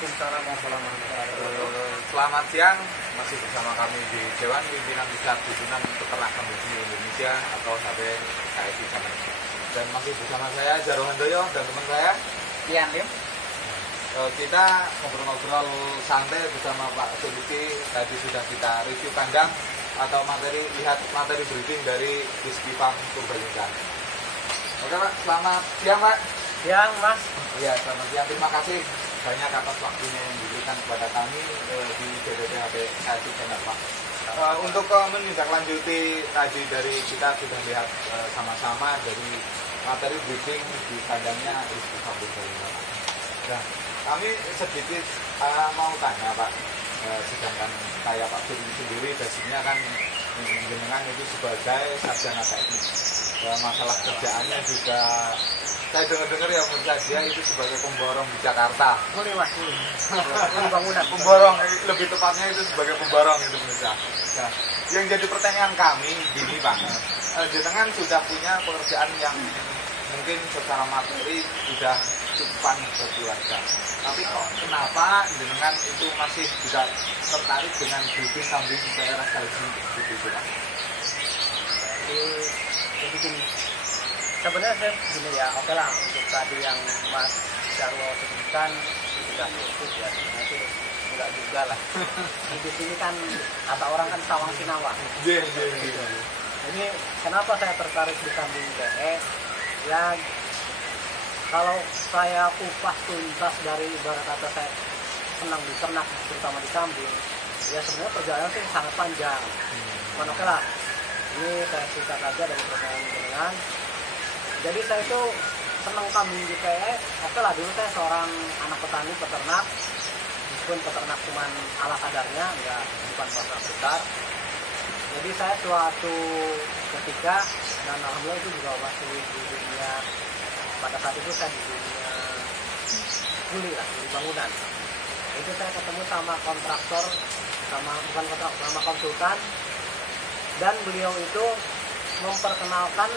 Waalaikumsalam warahmatullahi wabarakatuh. Selamat siang, masih bersama kami di Dewan Pimpinan Pusat Dusunan Peternak Kambing Indonesia atau HPKSI Jaman. Dan masih bersama saya Jarwo Handoyo dan teman saya Kian Lim. Kita ngobrol-ngobrol santai bersama Pak Solusi. Tadi sudah kita review kandang atau materi briefing dari Rizky Farm Purbalingga. Oke Pak, selamat siang Pak. Siang Mas. Iya, selamat siang. Terima kasih banyak atas waktunya yang diberikan kepada kami di DPP HPKSI Jaman Pak. Untuk menindaklanjuti tadi dari kita sudah lihat sama-sama dari materi briefing di kandangnya Rizky Farm Purbalingga. Nah, kami sedikit mau tanya Pak, sedangkan saya Pak Suri sendiri basicnya kan jenengan itu sebagai sarjana teknik, masalah kerjaannya juga saya dengar ya menurut dia itu sebagai pemborong di Jakarta. Boleh Mas, boleh. Bangunan. Pemborong, lebih tepatnya itu sebagai pemborong itu menurut. Nah, yang jadi pertanyaan kami gini Pak, jenengan sudah punya pekerjaan yang mungkin secara materi sudah cukupan berkeluarga. Tapi kok kenapa jenengan itu masih tidak tertarik dengan breeding kambing daerah Galji gitu Pak? Jadi gini, sebenarnya saya gini ya, oke lah untuk tadi yang Mas Jarwo sebutkan itu sudah cukup ya, sebenarnya sih enggak juga lah. Di sini kan kata orang kan sawang sinawang. Iya. Jadi kenapa saya tertarik di kambing BE? Ya kalau saya kupas tuntas dari ibarat kata saya senang di ternak, terutama di kambing, ya sebenarnya perjalanan sih sangat panjang. Cuman oke lah, ini saya singkat aja dari perjalanan dengan. Jadi saya itu senang kambing di PE. Oke lah, dulu saya seorang anak petani peternak, meskipun peternak cuman ala kadarnya, bukan peternak besar. Jadi saya suatu ketika, dan alhamdulillah itu juga masih di dunia, pada saat itu saya di dunia kuli lah, di bangunan. Itu saya ketemu sama kontraktor, bukan kontraktor, sama konsultan, dan beliau itu memperkenalkan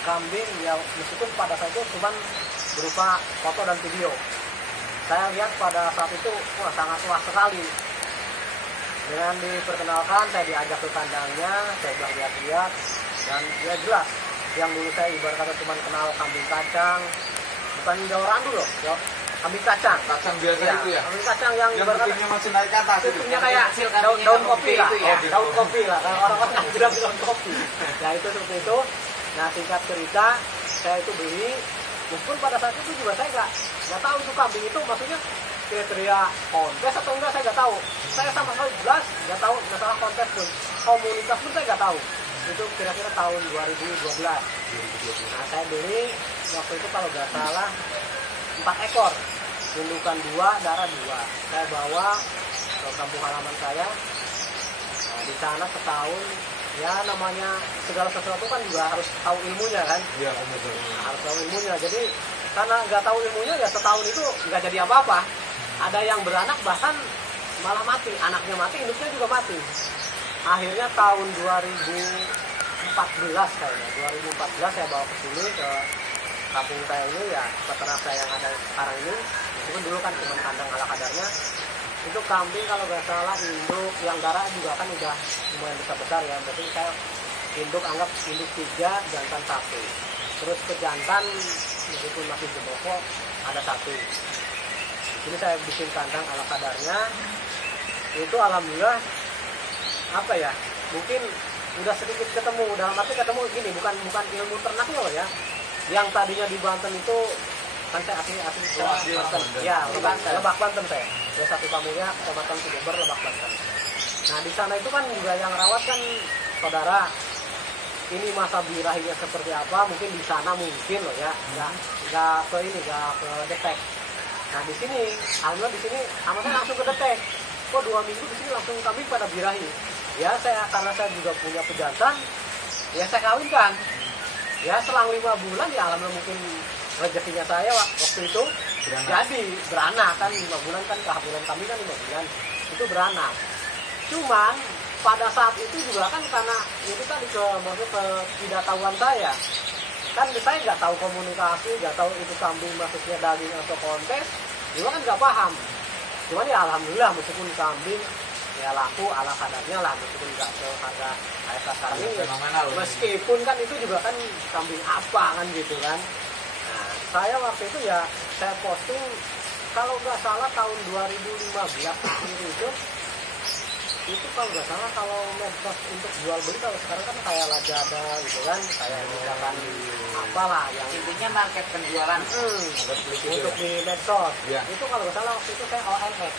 kambing yang meskipun pada saat itu cuma berupa foto dan video. Saya lihat pada saat itu wah sangat luas sekali. Dengan diperkenalkan, saya diajak ke kandangnya, saya bilang lihat-lihat, dan ya jelas yang dulu saya ibarat kata cuma kenal kambing kacang, bukan jaurandu loh, kambing kacang Biasa ya, itu ya? kambing kacang yang ibarat kupingnya masih naik ke atas itu. kupingnya kayak daun kopi lah, ya? daun kopi lah, kalau orang-orang bilang daun kopi. Nah itu seperti itu. Nah singkat cerita, saya itu beli, meskipun pada saat itu juga saya nggak tahu itu kambing itu maksudnya kriteria kontes atau enggak, saya nggak tahu. Saya sama sekali jelas nggak tahu masalah kontes pun, komunitas pun saya nggak tahu. Itu kira-kira tahun 2012. Nah saya beli waktu itu kalau nggak salah 4 ekor, indukan 2, darah 2. Saya bawa ke kampung halaman saya. Nah, di sana setahun, ya namanya segala sesuatu kan juga harus tahu ilmunya kan. Iya, betul. Nah, harus tahu ilmunya. Jadi karena nggak tahu ilmunya ya setahun itu nggak jadi apa-apa. Ada yang beranak bahkan malah mati, anaknya mati, induknya juga mati. Akhirnya tahun 2014 kayaknya, 2014 saya bawa ke sini ke kampung saya ini ya, peternak saya yang ada sekarang ini. Meskipun dulu kan cuma kandang ala kadarnya. Itu kambing kalau nggak salah induk yang darah juga kan udah lumayan besar-besar ya. Berarti saya induk anggap induk 3, jantan 1. Terus ke jantan meskipun masih jeboko ada 1. Ini saya bikin kandang ala kadarnya. Itu alhamdulillah apa ya, mungkin udah sedikit ketemu, dalam arti ketemu gini, bukan ilmu ternaknya loh ya. Yang tadinya di Banten itu kan saya asli Banten. Ya, Lebak Banten saya. Ada satu kamunya Kecamatan Cileber, Lebak Banten. Nah di sana itu kan juga yang rawat kan saudara. Ini masa birahinya seperti apa? Mungkin di sana mungkin loh ya, nggak ke detek. Nah di sini, alhamdulillah di sini sama saya langsung ke detek. Kok 2 minggu di sini langsung kami pada birahi. Ya karena saya juga punya pejantan, ya saya kawinkan. Ya selang 5 bulan ya alhamdulillah mungkin rezekinya saya waktu itu jadi beranak kan 5 bulan kan, kehamilan kami kan 5 bulan itu beranak. Cuman pada saat itu juga kan karena itu tadi maksudnya ketidaktahuan saya kan, saya nggak tahu komunikasi, nggak tahu itu kambing maksudnya daging atau kontes, juga kan nggak paham. Cuman ya alhamdulillah meskipun kambing ya laku ala kadarnya lah, meskipun nggak seharga kayak sekarang ini. Fenomenal. Meskipun kan itu juga kan kambing apa kan gitu kan. Nah, saya waktu itu ya saya posting kalau nggak salah tahun 2015 akhir itu kalau nggak salah kalau medsos untuk jual beli kalau sekarang kan kayak Lazada gitu kan, kayak misalkan apalah yang intinya market penjualan untuk di medsos. Ya. Itu kalau nggak salah waktu itu saya OLX.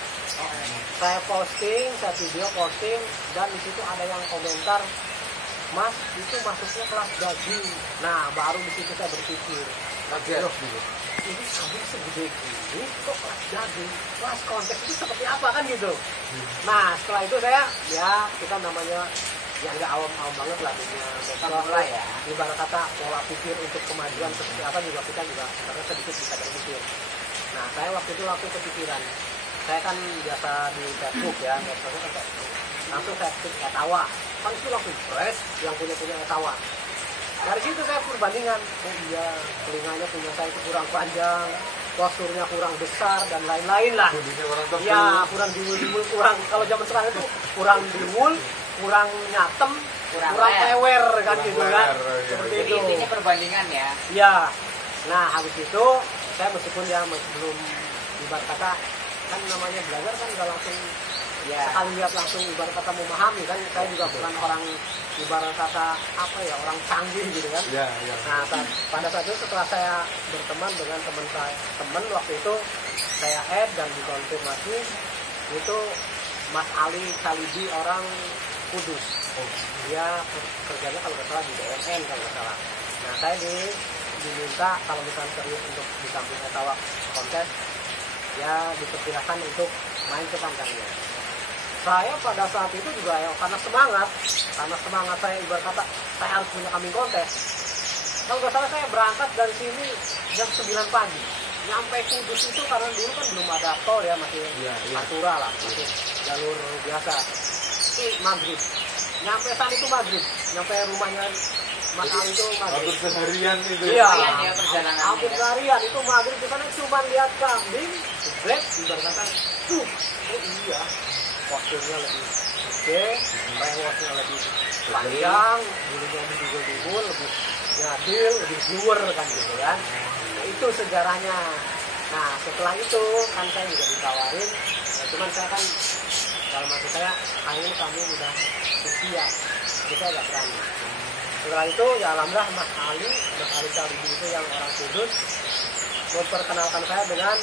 Saya posting, saya video posting, dan di situ ada yang komentar, Mas itu masuknya kelas daging. Nah baru di situ saya berpikir, loh, ini kambing segede gini kok kelas daging, kelas kontes itu seperti apa kan gitu. Nah setelah itu saya ya kita namanya yang nggak awam-awam banget lah dunia medsos lah ya. Ibarat kata pola pikir untuk kemajuan seperti apa juga kita juga sebenarnya sedikit bisa berpikir. Nah saya waktu itu langsung kepikiran, saya kan biasa di Facebook ya, medsosnya kan Facebook. Langsung saya ketik Etawa, kan itu langsung press yang punya Etawa. Dari situ saya perbandingan, oh iya telinganya punya saya itu kurang panjang, posturnya kurang besar dan lain-lain lah. Ya kurang diwul, kurang kalau zaman sekarang itu kurang diwul, kurang nyatem, kurang lewer kan gitu kan. Seperti Jadi itu. intinya perbandingan ya. Ya, nah habis itu saya meskipun ya belum ibarat kata kan namanya belajar kan nggak langsung Ya. sekali lihat langsung ibarat kata memahami kan, saya juga bukan orang ibarat kata apa ya orang canggih gitu kan. Ya. Nah pada saat itu setelah saya berteman dengan teman waktu itu saya add dan dikonfirmasi itu Mas Ali Khalidi orang Kudus. Dia kerjanya kalau nggak salah di BNN kalau nggak salah. Nah saya diminta kalau misalnya serius untuk di samping Etawa kontes ya diperkirakan untuk main ke kandangnya. Saya pada saat itu juga ya, karena semangat saya ibarat kata saya harus punya kambing kontes. Kalau nggak salah saya berangkat dari sini jam 9 pagi. Nyampe Kudus itu karena dulu kan belum ada tol ya, masih Pantura lah, masih jalur biasa. Maghrib. Nyampe sana itu maghrib. Nyampe rumahnya Mas Ali itu maghrib. Hampir seharian itu. Iya. Ya, perjalanannya. Hampir seharian itu maghrib di sana cuma lihat kambing, jebret, ibarat kata, oh iya. Posturnya lebih gede, rewosnya lebih panjang, bulunya lebih dibul, lebih nyadil, lebih viewer kan gitu kan. Nah itu sejarahnya. Nah setelah itu kan saya juga ditawarin, ya, cuman saya kan dalam hati saya ini kami udah usia, kita agak berani. Setelah itu ya alhamdulillah Mas Ali Khalidi itu yang orang Kudus memperkenalkan saya dengan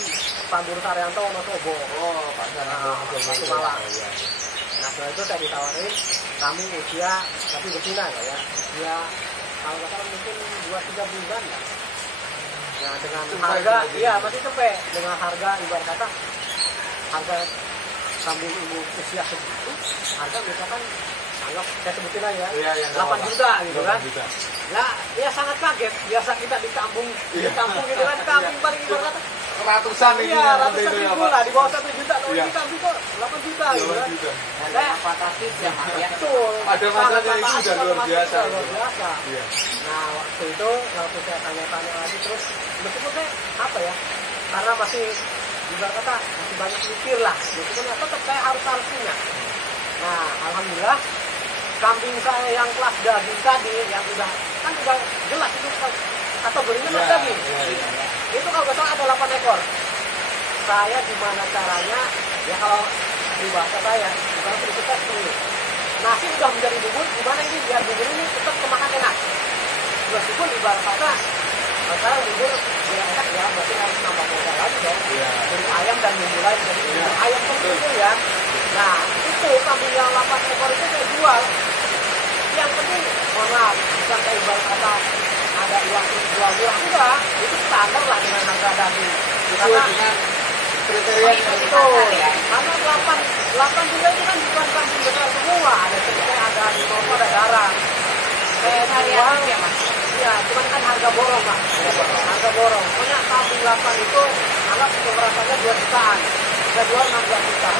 Pak Guru Saryanto Wonosobo. Oh, Pak Saryanto Malang. Nah setelah itu saya ditawarin kami usia tapi betina ya, usia kalau nggak salah mungkin 2-3 bulan ya. Nah dengan harga, iya masih cepet dengan harga ibarat kata harga kambing ibu usia segitu, harga misalkan anggap saya sebutin aja ya, 8 juta gitu kan. Nah, ya sangat kaget. Biasa kita di kampung gitu kan, kambing paling ibarat kata ratusan ini. Iya, ratusan ribu lah, di bawah 1 juta. Loh, ini kambing kok 8 juta gitu kan. Ada fantastis ya Mas ya. Betul. Ada masanya itu udah luar biasa. Luar biasa. Iya. Nah, waktu itu waktu saya tanya-tanya lagi terus, meskipun saya apa ya, karena masih ibarat kata masih banyak mikir lah. Meskipun ya tetap saya harus punya. Nah, alhamdulillah kambing saya yang kelas daging tadi yang udah jelas itu kategorinya kelas daging. Itu kalau nggak salah ada 8 ekor. Saya gimana caranya? Ya kalau di bahasa saya, bukan prinsip tes dulu. Nasi udah menjadi bubur, gimana ini biar bubur ini tetap kemakan enak. Meskipun ibarat kata, sekarang bubur biar enak ya, berarti harus nambah modal lagi dong. Dari ayam dan bumbu lain jadi bubur ayam seperti itu ya. Nah itu kambing yang 8 ekor itu saya jual. Yang penting, mohon maaf, bukan kayak ibarat kata ada uang jual murah enggak, itu standar lah dengan harga daging. Karena dengan kriteria itu, karena 8 juga itu kan bukan kambing besar semua, ada seperti ada di toko ada darah. Kayak jual ya Mas. Iya, cuman kan harga borong Pak. Harga borong. Pokoknya kambing 8 itu anggap pemerasannya 2 jutaan. Saya jual 16 juta.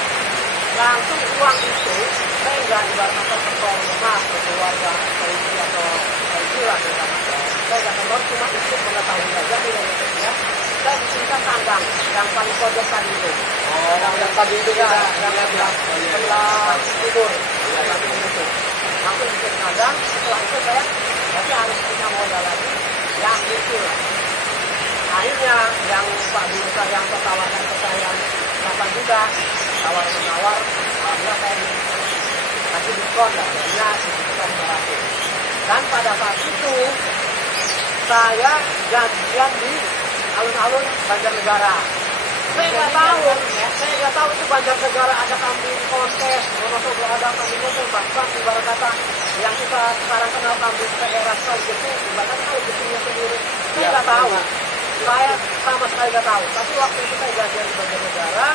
Langsung uang itu saya nggak ibarat kata setor rumah ke keluarga istri atau istri lah terutama saya nggak setor cuma ikut mengetahui saja nilainya ya saya bikinkan kandang yang paling pojok tadi itu yang tadi itu ya, kita yang setelah tidur, itu. Langsung bikin kandang, setelah itu saya berarti harus punya modal lagi yang itu. Akhirnya yang Pak Bursa yang ketawaran ke saya kapan juga tawar menawar, alhamdulillah saya kasih diskon harganya sekitar 500. Dan pada saat itu saya janjian di alun-alun Banjarnegara. Saya nggak tahu itu Banjarnegara ada kambing kontes, Wonosobo ada kambing kontes, bahkan ibarat kata yang kita sekarang kenal kambing daerah sekali gitu, ibaratnya kalau getihnya sendiri, saya nggak tahu. Saya sama sekali nggak tahu. Tapi waktu itu saya janjian di Banjarnegara,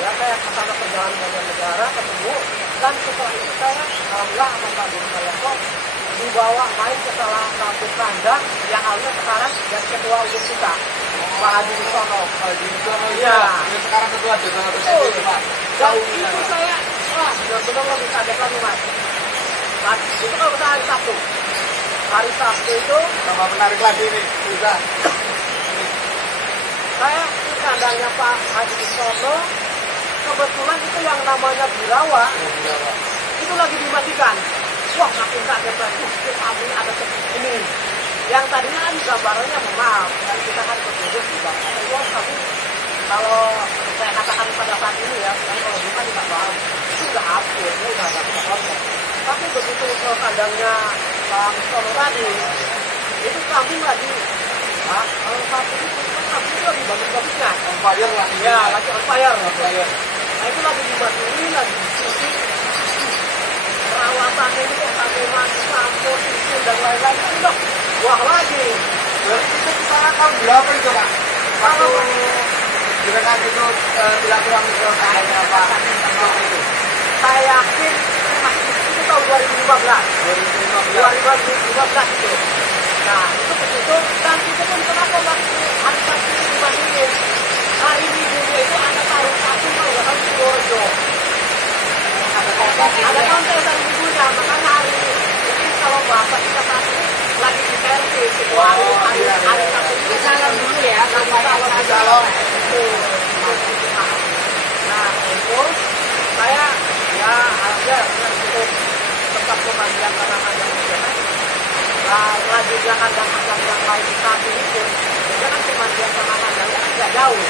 ya saya kesana perjalanan Banjarnegara ketemu, dan setelah itu saya alhamdulillah sama Pak Bursa kok dibawa main ke salah satu kandang yang awalnya sekarang jadi ketua umum kita, Pak Haji Wisono. Iya. Ini sekarang ketua desa itu Pak. Dan itu saya, wah benar-benar lebih kaget lagi Mas. Itu kalau kita hari Sabtu. Hari Sabtu itu Tambah menarik lagi nih, bisa. saya di kandangnya Pak Haji Wisono, kebetulan itu yang namanya Birawa, itu lagi dimatikan. Wah, makin kaget lagi, kami ada seperti ini. Yang tadinya kan gambarannya maaf, dan kita kan bertugas juga. Wah, tapi kalau saya katakan pada saat ini ya, kan kalau bukan tidak paham, itu udah hapus, itu udah nggak bisa konsep. Tapi begitu ke kandangnya Pak Wisono tadi, itu kambing lagi, Pak, kalau saat ini kan kambing itu lagi bagus-bagusnya. Empire lagi. Ya, lagi empire. Nah, itu lagi dimatiin, lagi dicuci. Perawatannya itu kok sampai mati, campur, susu, dan lain-lain. Kan udah buah lagi. Berarti itu kita tahun berapa itu Pak? Waktu dengan itu silaturahmi ke kayaknya Pak itu. Saya yakin itu tahun 2015. 2015 itu. Nah, itu begitu. Dan itu pun kenapa waktu hari Sabtu itu dibandingin. Hari Minggu itu ada taruh satu kalau nggak tahu di Purworejo. Ada kontes hari Minggunya, makanya hari ini. Jadi kalau bahasa kita saat ini lagi di servis. Hari Sabtu itu Salam dulu ya, Bapak Salam. Nah, itu saya ya ada untuk tetap pembagian kandang-kandang yang lanjutnya kandang-kandang yang lain di samping itu, dia kan pembagian sama kandangnya kan nggak jauh.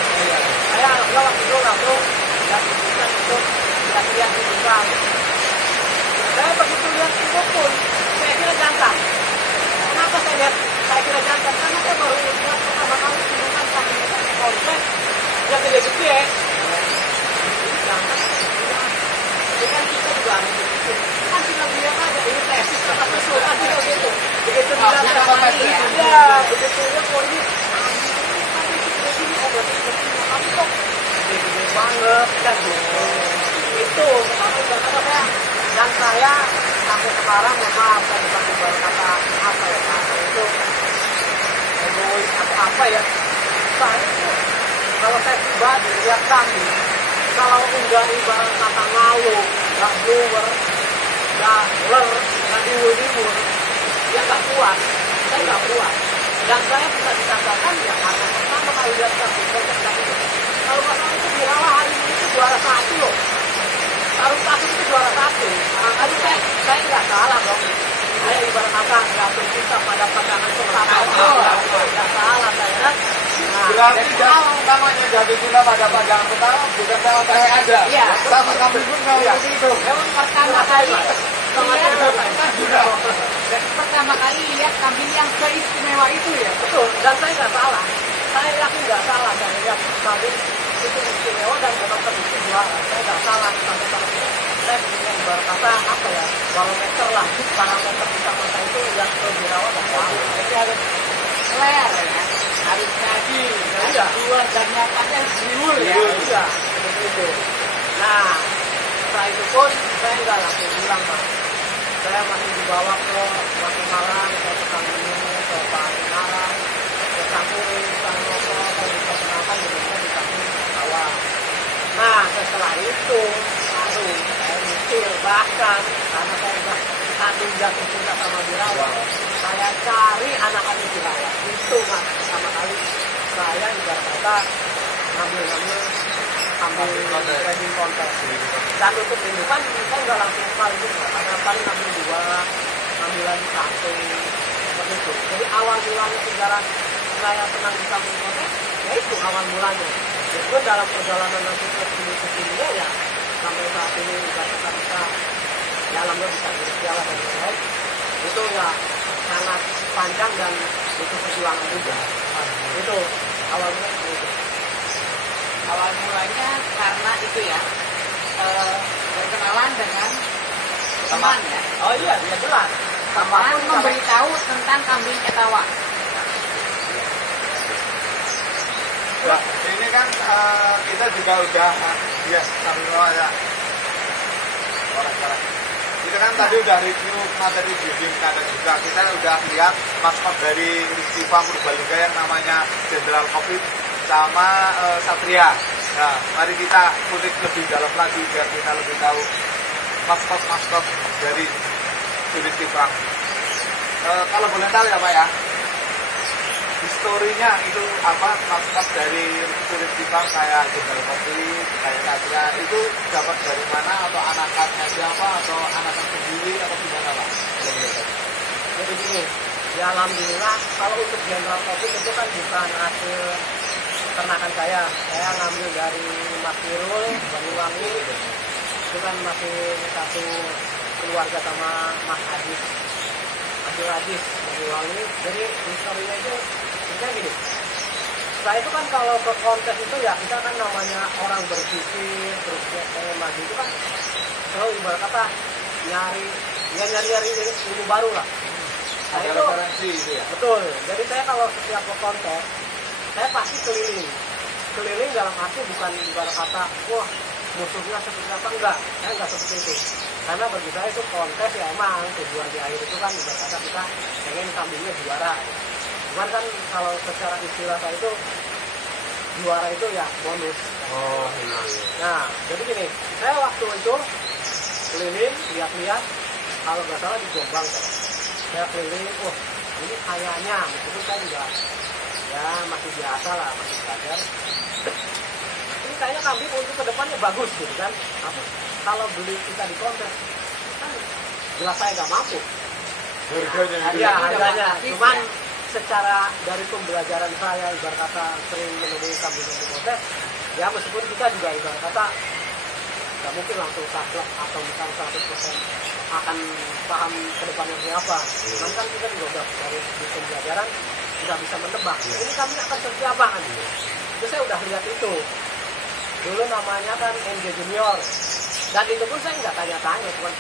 Saya waktu itu langsung dan bisa untuk lihat-lihat di juga. Saya begitu lihat itu pun saya kira jantan. Kenapa saya kira jantan? Karena saya baru lihat pertama kali hubungan kambing konsep yang gede-gede. Jantan itu kan kita juga ada begitu. Kan tinggal bilang aja ini tesis kata susu kan tinggal gitu. Begitu bilang ya, begitu ya kok ini begini oh berarti kami kok gede banget kan gitu. Itu karena saya dan saya sampai sekarang maaf saya bukan ibarat kata apa ya kata itu egois atau apa ya. Saya itu kalau saya pribadi lihat kami kalau enggak ibarat kata ngalu, enggak blower, enggak ler, enggak diwur-diwur, ya enggak puas. Saya enggak puas. Dan saya bisa dikatakan ya karena pertama kali lihat kami kontes itu. Kalau nggak salah itu Birawa hari ini itu juara 1 loh. Taruh 1 itu juara 1. Makanya saya nggak salah dong. Saya ibarat kata nggak berkisah pada pandangan pertama. Nggak salah saya. Berarti jangan namanya jatuh cinta pada pandangan pertama bukan sama saya aja. Iya. Sama kambing pun nggak begitu. Memang pertama kali pertama kali lihat kambing yang seistimewa itu ya. Betul. Dan saya nggak salah. Saya yakin nggak salah. Saya lihat kambing itu istimewa dan memang terbukti juara. Saya nggak salah sampai saat ini. Saya punya ibarat kata apa ya, barometer lah. Parameter di mata itu yang Birawa dan salah. Jadi harus Ler ya. Harus ngaji. Iya. Dua dan nyatanya jiwul ya. Iya, begitu. Nah, setelah itu pun saya nggak langsung pulang Pak. Saya masih dibawa ke Guatemala, ke Kambing, ke Pangandaran, ke Sampuri, ke Sanoso, dan diperkenalkan Indonesia di Kambing Sawah. Nah, setelah itu baru saya mikir bahkan karena saya udah kandung jatuh cinta sama Birawa, saya cari anak-anak Birawa. Itu Mas, pertama kali saya ibarat kata ngambil kambing breeding kontes. Dan untuk indukan kita nggak langsung paling juga, ada paling ambil 2, ambil lagi 1 seperti itu. Jadi awal mulanya sejarah saya senang di kambing kontes, ya itu awal mulanya. Itu dalam perjalanan nanti ke sini ya sampai saat ini kita ya alhamdulillah bisa berpiala dan lain-lain. Itu ya sangat panjang dan itu perjuangan juga. Itu awalnya itu. Awal mulanya karena itu ya berkenalan dengan teman ya. Oh iya, dia jelas. Teman memberitahu tentang kambing etawa. Nah, ini kan kita juga udah ya sambil ya orang-orang. Kita kan tadi udah review materi breeding kandang juga. Kita udah lihat maskot dari Rizky Farm Purbalingga yang namanya Jenderal Covid sama Satria. Nah, mari kita kulik lebih dalam lagi biar kita lebih tahu maskot dari Rizky Farm. Kalau boleh tahu ya Pak ya, historinya itu apa, maskot dari Rizky Farm kayak Jenderal Covid, kayak Satria itu dapat dari mana, atau anakannya siapa, atau anakan sendiri, atau gimana Pak? Jadi gini, ya alhamdulillah kalau untuk Jenderal Covid itu kan bukan hasil ternakan saya ngambil dari Mas Wirul, Banyuwangi, itu kan masih satu keluarga sama Mas Adis, Abdul Aziz, Banyuwangi. Jadi historinya itu sebenarnya gini, saya itu kan kalau ke kontes itu ya kita kan namanya orang berpikir terus pengen maju itu kan selalu ibarat kata nyari ilmu baru lah. Nah, Ada itu referensi gitu ya? betul. Jadi saya kalau setiap ke kontes saya pasti keliling dalam arti bukan ibarat kata wah musuhnya seperti apa, enggak, saya enggak seperti itu. Karena bagi saya itu kontes ya emang tujuan di akhir itu kan ibarat kata kita pengen kambingnya juara. Cuman kan kalau secara istilah saya itu juara itu ya bonus. Oh iya. Nah jadi gini, saya waktu itu keliling lihat-lihat, kalau nggak salah di Jombang saya keliling, oh ini kayaknya meskipun saya juga ya masih biasa lah, masih belajar. Ini kayaknya kambing untuk kedepannya bagus gitu kan. Tapi kalau beli kita di kontes kan jelas saya nggak mampu. Harganya gitu Ya ya? harganya. Cuman secara dari pembelajaran saya ibarat kata sering menemui kambing di kontes, ya meskipun kita juga ibarat kata nggak mungkin langsung saklek atau misalnya 100% akan paham kedepannya seperti apa. Cuman kan kita juga udah dari pembelajaran sudah bisa menebak ini kami akan seperti apa kan. Itu saya udah lihat itu dulu namanya kan NG Junior, dan itu pun saya nggak tanya-tanya, cuman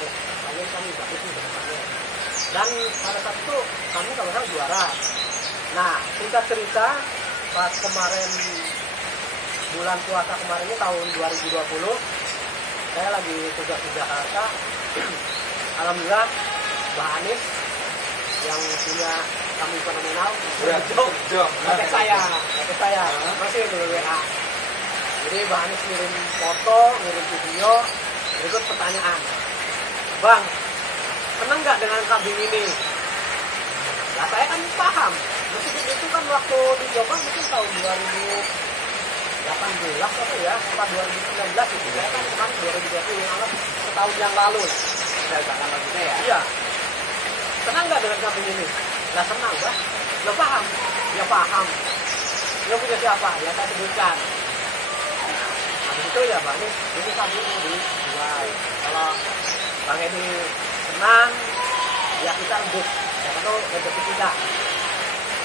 kalian kami bagus nih kedepannya. Dan pada saat itu kami kalau salah juara. Nah singkat cerita pas kemarin bulan puasa kemarin ini tahun 2020 saya lagi tugas di Jakarta. Alhamdulillah Mbak Anis yang punya kami fenomenal pakai saya masih dulu WA. Jadi Mbak Anis ngirim foto, ngirim video, berikut pertanyaan, Bang seneng nggak dengan kambing ini? Nah saya kan paham, meskipun itu kan waktu di Jombang mungkin tahun 2018 atau ya, atau 2019 itu. Saya kan kemarin 2020 yang setahun yang lalu lah. Saya agak lama juga ya. Iya. Senang nggak dengan kambing ini? Lah senang, Bah. Lo paham? Ya paham. Lo punya siapa? Ya saya sebutkan. Habis itu ya Bang, ini kambing mau dijual. Kalau Bang Edi senang, ya kita rebut. Siapa tahu rezeki kita.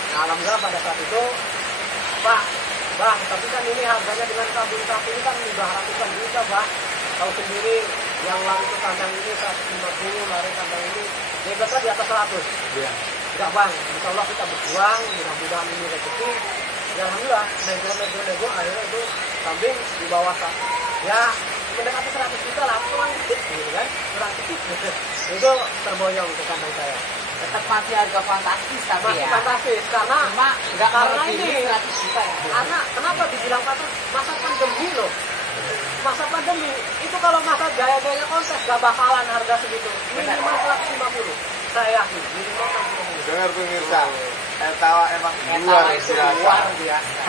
Nah, alhamdulillah pada saat itu, Pak, Bang, tapi kan ini harganya dengan kambing sapi ini kan udah ratusan juta, Bang. Tahu sendiri yang lari ke kandang ini 150, lari kandang ini besar di atas 100. Iya. Enggak Bang, insya Allah kita berjuang, mudah-mudahan ini rezeki. Ya alhamdulillah, nego akhirnya itu kambing di bawah ya mendekati 100 juta lah, kurang dikit gitu kan, kurang dikit gitu. Itu terboyong ke kandang saya. Tetap masih harga fantastis tapi Masih ya. fantastis karena Cuma nggak karena melebihi ini 100 juta ya. karena kenapa dibilang fantastis? Masa pandemi loh. Masa pandemi itu kalau masa jaya-jaya kontes gak bakalan harga segitu, minimal 150. Saya yakin minimal 150. Dengar pemirsa, Etawa emang luar Itu biasa. luar biasa.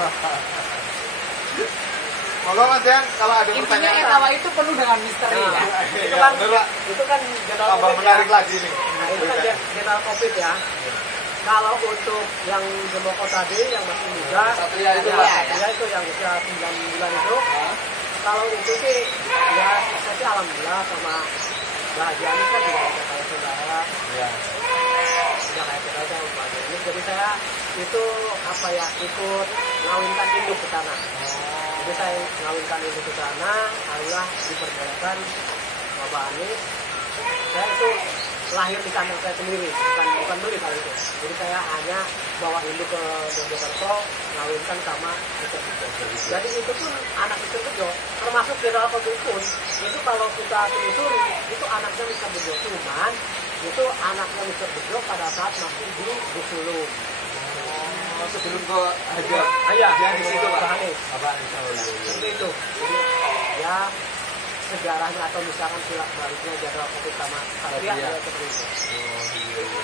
Monggo Mas Dian, kalau ada Intinya pertanyaan. Etawa itu penuh dengan misteri ya. Itu Iya, kan bener, Pak. itu kan general Tambah COVID menarik ya. lagi nih. Nah, itu kan general COVID ya. Kalau untuk yang Jemoko tadi yang masih muda, Satria itu, ya, Pak. Satria itu yang usia 9 bulan itu. Kalau itu sih ya saya sih alhamdulillah sama bahagia ini kan juga ada kayak saudara, Iya. sudah kayak kita aja bahagia ini. Jadi saya itu apa ya ikut ngawinkan induk ke sana. Jadi saya ngawinkan induk ke sana, alhamdulillah dipercayakan Bapak Anies. Saya itu lahir di kandang saya sendiri, bukan beli kali itu. Jadi saya hanya bawa induk ke Mojokerto, ngawinkan sama Mr. Bejo. Jadi itu pun anak Mr. Bejo, termasuk General Kopi pun, itu kalau kita telusuri, itu anaknya Mr. Bejo. Cuman, itu anaknya Mr. Bejo pada saat masih di Busulung. Oh, sebelum ke Hajar. Iya, Yang di situ Pak. Anies. Apa nih? Oh, iya, iya. Seperti itu. Jadi, ya sejarahnya atau misalkan silap baliknya General Kopi sama Satria, Satria. ya seperti itu. Oh, iya, iya.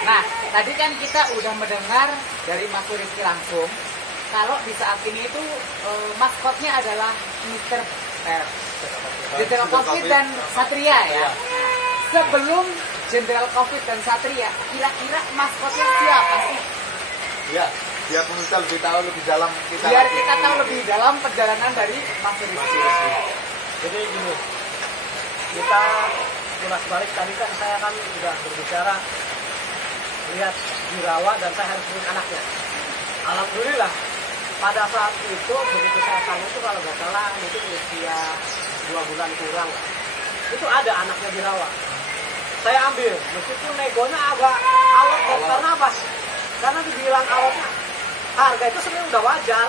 Nah, tadi kan kita udah mendengar dari Mas Rizky langsung kalau di saat ini itu maskotnya adalah Mr. Jenderal Covid dan Satria ya. Iya. Sebelum Jenderal Covid dan Satria, kira-kira maskotnya siapa sih? Iya, biar pemirsa lebih tahu lebih dalam kita. Biar kita tahu lebih dalam perjalanan dari Mas Masih Rizky. Rizky. Jadi gini, kita ulas balik tadi kan saya kan udah berbicara lihat dirawat dan saya harus punya anaknya. Alhamdulillah pada saat itu begitu saya tanya itu kalau nggak salah itu usia 2 bulan kurang lah. Itu ada anaknya dirawat. Saya ambil meskipun negonya agak alot karena apa? Karena dibilang alotnya harga itu sebenarnya udah wajar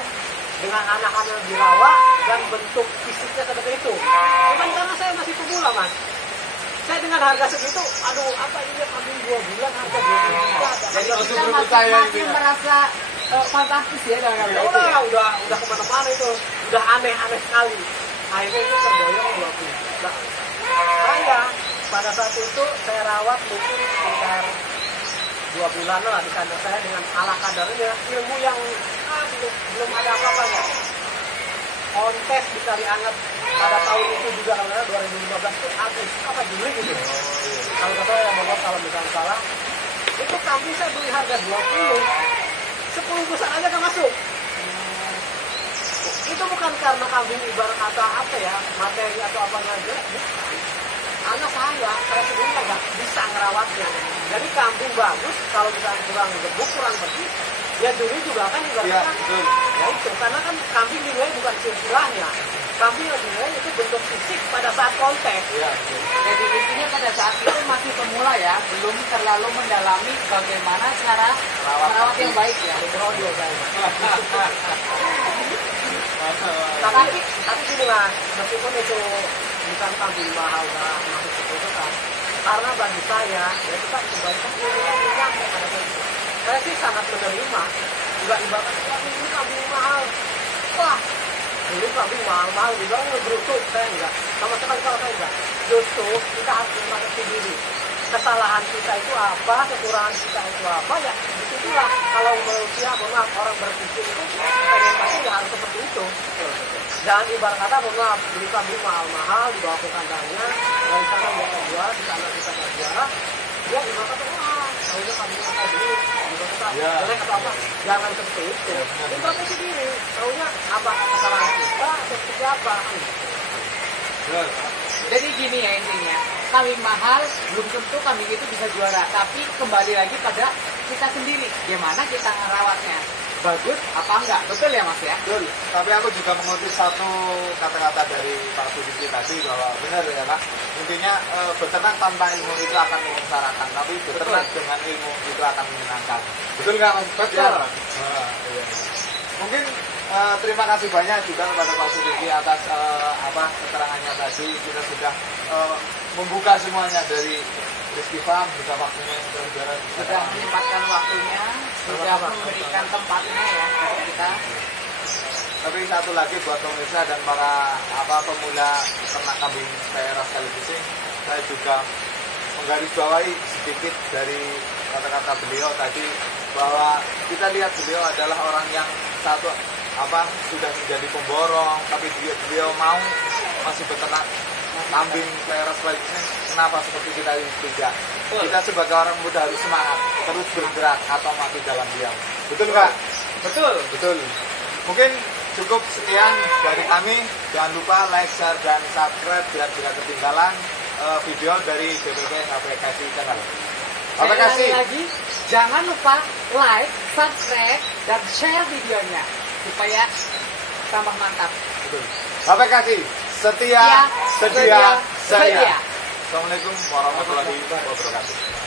dengan anak-anak dirawat dan bentuk fisiknya seperti itu. Cuman karena saya masih pemula mas, saya dengan harga segitu, aduh apa ini ambil 2 bulan harga 20 juta. Jadi Kita untuk saya masih ini. merasa fantastis ya dengan harga Ya itu ya. udah kemana-mana itu, udah aneh-aneh sekali. Akhirnya itu tergoyong 20 juta. Saya pada saat itu saya rawat mungkin sekitar 2 bulan lah di kandang saya dengan ala kadarnya ilmu yang belum ada apa-apanya. Kontes di Kalianget pada tahun itu juga karena 2015 itu Agustus apa Juli gitu. Kalau kata yang bapak kalau misalnya salah, itu kambing saya beli harga 20, 10 besar aja kan masuk. Itu bukan karena kambing ibarat kata apa ya materi atau apa aja, karena saya sendiri nggak bisa ngerawatnya. Jadi kambing bagus kalau misalnya kurang gebuk, kurang bersih, ya dulu juga kan Iya, ibaratnya betul. ya itu karena kan kambing dinilai bukan silsilahnya, kambing yang dinilai itu bentuk fisik pada saat kontes. Iya, betul. Jadi intinya pada saat itu masih pemula ya, belum terlalu mendalami bagaimana cara merawat yang baik ya. Brodol saya. Tapi Tapi gini mas, meskipun itu bukan kambing mahal nggak masuk ke itu kan, karena bagi saya ya itu kan kebanyakan ilmu yang nyampe pada saya itu. Saya sih sangat menerima, nggak ibarat wah ini kambing mahal, wah ini kambing mahal juga ngegerutuk, saya enggak, sama sekali kalau saya enggak. Justru kita harus memahami diri kesalahan kita itu apa, kekurangan kita itu apa, ya disitulah kalau manusia mohon maaf orang berpikir itu pengen pasti ya harus seperti itu. Jangan ibarat kata mohon maaf beli kambing mahal-mahal dibawa ke kandangnya dari sana dia jual, di sana kita juara, dia ibarat kata wah tahunya kambing apa dulu, ibarat kata Ya. jelek atau apa, jangan seperti itu. Introspeksi diri, tahunya apa kesalahan kita atau seperti apa kan. Betul. jadi gini ya intinya, kambing mahal belum tentu kambing itu bisa juara, tapi kembali lagi pada kita sendiri, gimana kita ngerawatnya, bagus apa enggak, betul ya mas ya? Betul. Tapi aku juga mengutip satu kata-kata dari Pak Sudiki tadi bahwa benar ya Pak. Intinya beternak tanpa ilmu itu akan menyengsarakan, tapi beternak dengan ilmu itu akan menyenangkan. Betul nggak Mas? Betul. Ya. Iya. Mungkin terima kasih banyak juga kepada Pak Sudiki atas keterangannya tadi. Kita sudah membuka semuanya dari Rizky Farm, juga waktunya yang berjalan. Sudah menyempatkan waktunya, sudah memberikan tempatnya ya untuk kita. Tapi satu lagi buat pemirsa dan para pemula ternak kambing daerah televisi, saya juga menggarisbawahi sedikit dari kata-kata beliau tadi bahwa kita lihat beliau adalah orang yang satu sudah menjadi pemborong, tapi beliau mau masih beternak kambing pelihara selanjutnya. Kenapa seperti kita ini tidak? Kita sebagai orang muda harus semangat, terus bergerak atau mati dalam diam. Betul nggak? Betul. Betul. Mungkin cukup sekian dari kami. Jangan lupa like, share, dan subscribe biar tidak ketinggalan video dari BPP HPKC Channel. HPKC lagi, jangan lupa like, subscribe, dan share videonya supaya tambah mantap. Betul. HPKC setia, sedia. Assalamualaikum warahmatullahi wabarakatuh.